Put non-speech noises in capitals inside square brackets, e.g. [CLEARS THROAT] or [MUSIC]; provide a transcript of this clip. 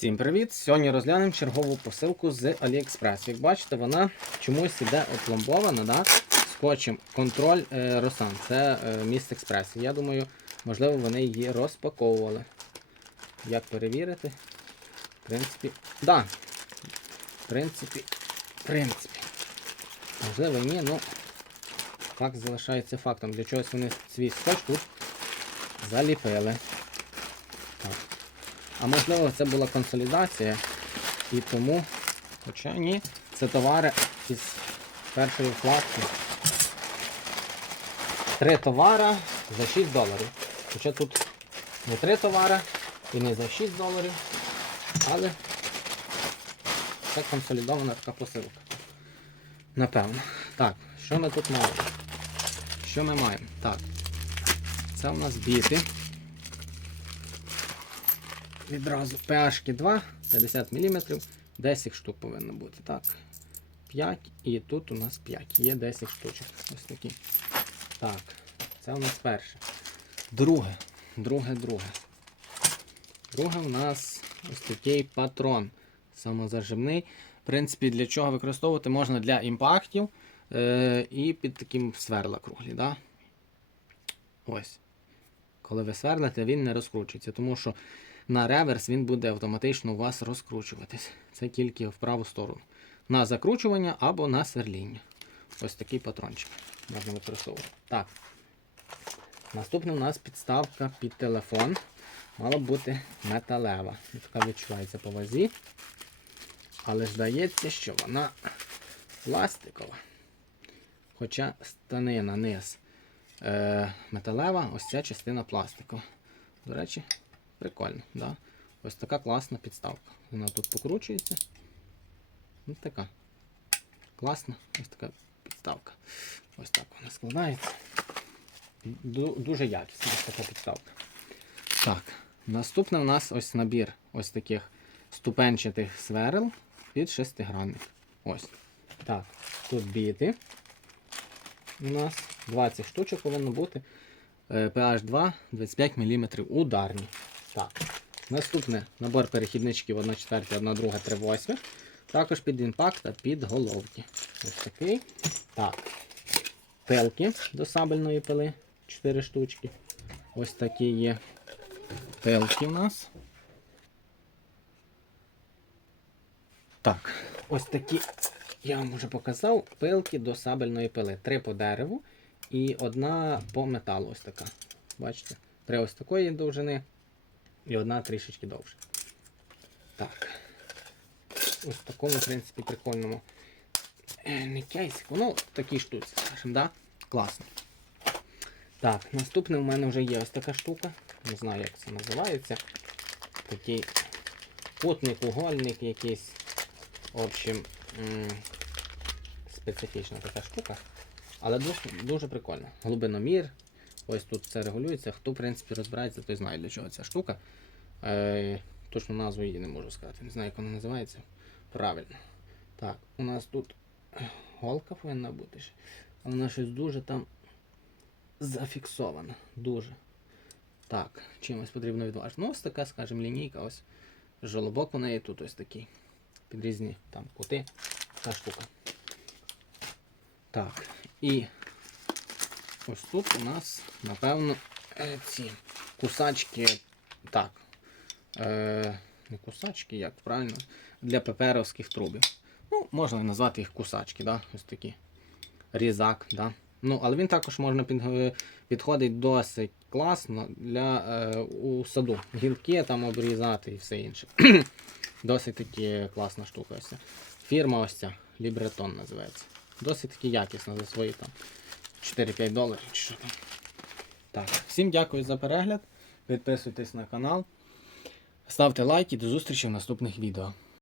Всім привіт! Сьогодні розглянемо чергову посилку з AliExpress. Як бачите, вона чомусь іде опломбована да? скотчем контроль е, Росан. Це е, міст експрес. Я думаю, можливо, вони її розпаковували. Як перевірити? В принципі, да. В принципі, в принципі. Можливо, ні, ну факт залишається фактом. Для чогось вони свій скотч тут заліпили. Так. А можливо це була консолідація і тому, хоча ні, це товари із першої вкладки. Три товари за 6 доларів. Хоча тут не три товари і не за 6 доларів, але це консолідована така посилка. Напевно. Так, що ми тут маємо? Що ми маємо? Так. Це у нас біти. Відразу PH 2, 50 мм, 10 штук повинно бути. Так. 5 і тут у нас 5. Є 10 штучок. Ось такі. Так, це у нас перше. Друге. Друге, друге. Друге у нас ось такий патрон. Самозажимний. В принципі, для чого використовувати можна для імпактів е- і під таким сверла круглі. Да? Ось. Коли ви сверлите, він не розкручується, тому що на реверс він буде автоматично у вас розкручуватись. Це тільки в праву сторону. На закручування або на сверління. Ось такий патрончик можна використовувати. Так. Наступна у нас підставка під телефон. Мала б бути металева. Така відчувається по вазі. Але здається, що вона пластикова. Хоча станина низ е, металева, ось ця частина пластикова. До речі, прикольно. Да? Ось така класна підставка. Вона тут покручується. Ось така. Класна ось така підставка. Ось так вона складається. Дуже якісна така підставка. Так, наступне у нас ось набір ось таких ступенчатих сверл під шестигранник. Ось. Так, тут біти. У нас 20 штучок повинно бути. Е, PH 2 25 мм ударні. Так. Наступне набор перехідничків 1 четверта, 1 друга, 3 восьмих. Також під імпакт та під головки. Ось такий. Так. Пилки до сабельної пили. 4 штучки. Ось такі є пилки у нас. Так, ось такі, я вам вже показав, пилки до сабельної пили. Три по дереву і одна по металу. Ось така. Бачите? Три ось такої довжини і одна трішечки довше. Так. Ось в такому, в принципі, прикольному. е, Не кейсику, ну, такій штуці, скажімо, да? Класно. Так, наступне в мене вже є ось така штука. Не знаю, як це називається. Такий кутник, угольник якийсь. В общем, специфічна така штука. Але дуже, дуже прикольно. Глибиномір. Ось тут це регулюється. Хто, в принципі, розбирається, той знає, для чого ця штука. Е, точну назву її не можу сказати. Не знаю, як вона називається. Правильно. Так, у нас тут голка повинна бути. ще. Вона щось дуже там зафіксована. Дуже. Так, чимось потрібно відважити. Ну, ось така, скажімо, лінійка. Ось жолобок у неї тут ось такий. Під різні там кути. Та штука. Так. І ось тут у нас, напевно, е, ці кусачки. Так. Е, не кусачки, як правильно, для паперовських трубів. Ну, можна назвати їх кусачки, да? ось такі. Різак, да? Ну, але він також можна під, е, підходить досить класно для е, у саду. Гілки там обрізати і все інше. [CLEARS THROAT] досить таки класна штука. Ось. Фірма ось ця, Libreton називається. Досить таки якісна за свої там 4-5 доларів чи що там. Так, всім дякую за перегляд. Підписуйтесь на канал. Ставте лайки, до зустрічі в наступних відео.